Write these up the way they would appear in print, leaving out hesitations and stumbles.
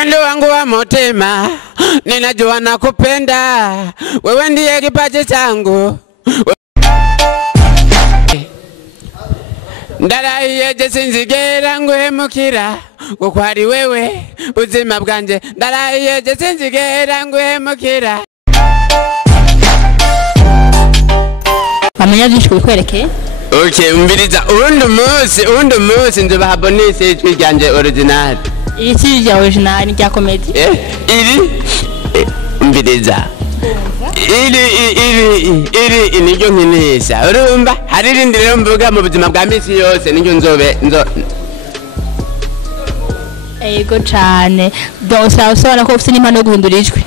Wendo wangu wa motema, ninajua nakupenda, wewe ndiye kipaji changu. Ndarahiye je sinzigera nguhemukira, kuko ari wewe buzima bwanje. Ndarahiye je sinzigera nguhemukira. Bamenya byinshi kubikwereke. Okay, umbiriza urundi munsi nzobaha bonus ijwi ryanje original. Iri si rya original ni rya comedy. Iri umbiriza. Iri niryo nkinisha. Urumva hari irindi rero mvuga mu buzima bwa misi yose niryo nzo Ego cyane. Usabona ko ufite n'impano yo guhindura ijwi.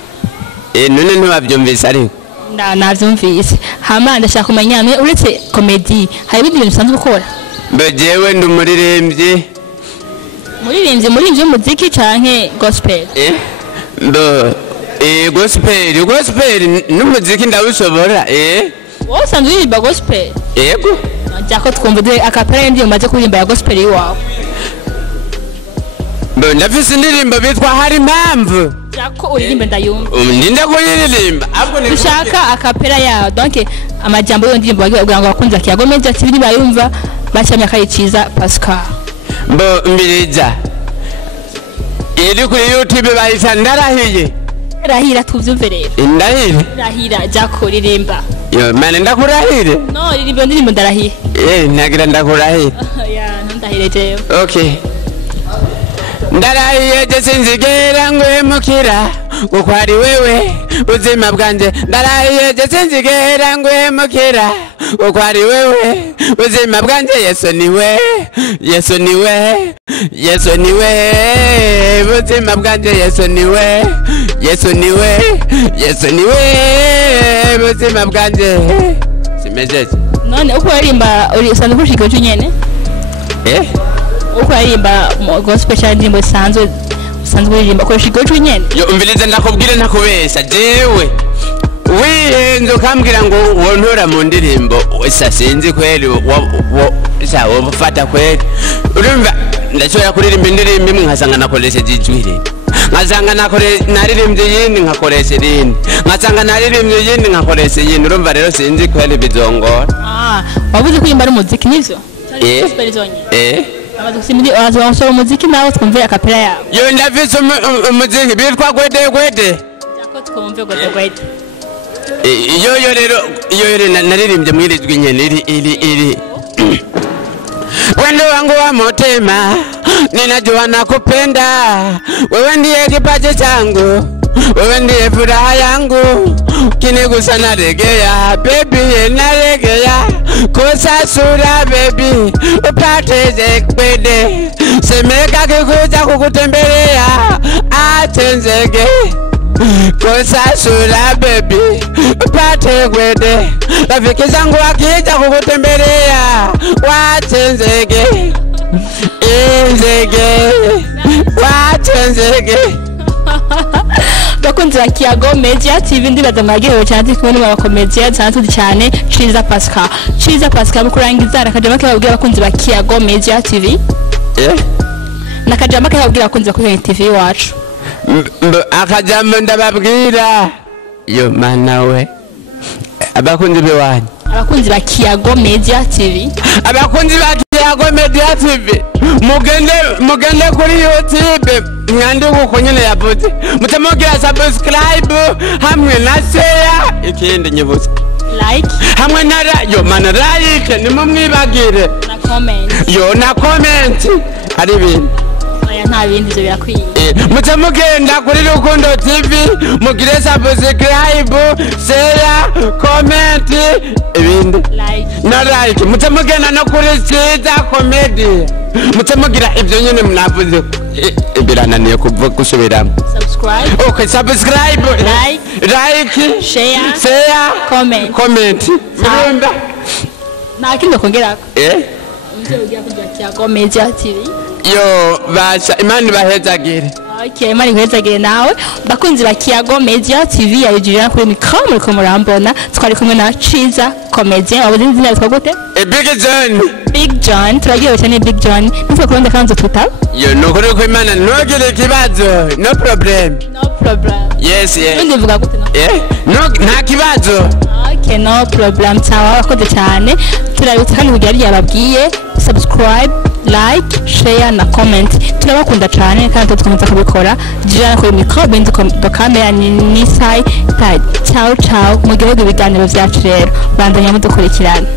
None ntiwabyumvise ariko. Navyumvise. Hama ndashaka kumenya mwe uretse comedy hari ibindi bintu usanzwe ukora? Jewe ndi umuririmbyi. Muririmbyi umuziki canke gospel? Gospel n'umuziki ndawushobora. Wowe usanzwe uririmba gospel? Yego. Jako twumva akapera ndi umaze kuririmba ya gospel iwawe. Ndafise indirimbo bitwa hari impamvu. Jako uririmba ndayumva. Ndinda kuririmba. Dushaka akapera yawe. Donc amajambo yo ndirimbo bagira ngo bakunze akiyagomeza ati biri bayumva bacamya kayiciza Pascal. Mbiriza. Iri kuri YouTube bayita ndarahiye. Rahira tuvyumve rero. Ndahire. Rahira jako ririmba. Yo mane ndakurahire. No ririmba ndirimbo ndarahiye. Nagira ndakurahire. Ya ndahire jewe. Okay. Ndarahiye je sinzigera nguhemukira, kuko ari wewe buzima bwanje. Ndarahiye je sinzigera nguhemukira, kuko ari wewe buzima bwanje. Yesu niwe buzima bwanje. Yesu niwe buzima bwanje. Simejeje none uko yarimba usanzwe kushika cyo nyene uko yarimba gospel cyangwa indirimbo sanzwe usanzwe uririmba ko shika cyo nyene. Yo umvirize ndakubwire ntakubesha jewe wihenze ukambwira ngo wontora mu ndirimbo wesa sinzi kweli wo ufata kweli. Urumva ndashobora kuririmba indirimbo imwe nkasanga nakoresheje ijwi, nkasanga naririmbye yindi nkakoresha irindi, nkasanga naririmbye yindi nkakoresha yindi. Urumva rero sinzi kweli bizongora. Wabuze kuririmba umuziki nivyo? Gospel zonye. Abadusimidi umuziki nawe twumve akapera yawe. Yo ndafise umuziki bitwa gwede. Jako twumve gwede. Iyo rero naririmbye mwiri jwi nyene iri. Wendo wangu wa motema, ninajua nakupenda, wewe ndiye kipaji changu, wewe ndiye furaha yangu. Kinigusa naregea baby, naregea kusasura baby, upateze kwede. Semeka kikuja kukutembelea atenzege kusasura baby, upate kwede. Rafiki zangu wakija kukutembelea watenzege watenzege. Bakunzi ba Kiyago Media TV ndibaza mwagirewe cyane kumwe n'aba comedian cyane Ciza Pascal mukurangiza akajama kababwira bakunzi ba Kiyago Media TV. Nakajama kababwira bakunzi ba Kiyago TV wacu. Akajama ndababwira yo mana we abakunzi bewanyu, abakunzi ba Kiyago Media TV, abakunzi ba Kiyago Media TV mugende kuri YouTube mwandike uko nyene yavuze, mutamugira subscribe hamwe na share, ikindi nyibuze like hamwe na yo mana like nimumwibagire na comment hari ibintu nta bindi byo birakwiye. Mutamugenda kuri Rukundo TV mugire subscribe, share, comment ibindi na like. Mutamugenda no kuri Ciza Comedy mutamugira ibyo nyene mnavuze ibirananiye kuvuga gusubiramo. Subscribe. Okay, subscribe, like, share, comment. Murumba nakindi kongerako muvyo ugira kujya Kiyago Media TV. Yo basha imani bahezagire. Okay, imana ikwezagire nawe bakunzi ba Kiyago Media TV ya Juliana kuri mikro muriko murambona twari kumwe na Ciza Comedian wabuze izina yitwa gute Big John turagiye cyane Big John nufo kuronda kanzo tuta yo nukuri ko imana nogere kibazo no problem yes ndivuga gute no nta kibazo okay no problem tawa wakoze cyane turabitse kandi kugira yababwiye subscribe like share na comment turabakunda cyane kandi tukomeza kubikora Juliana kuri mikro bindi kamera ni sai ciao ciao mu gihugu ibiganiro byacu rero bandanya mudukurikirana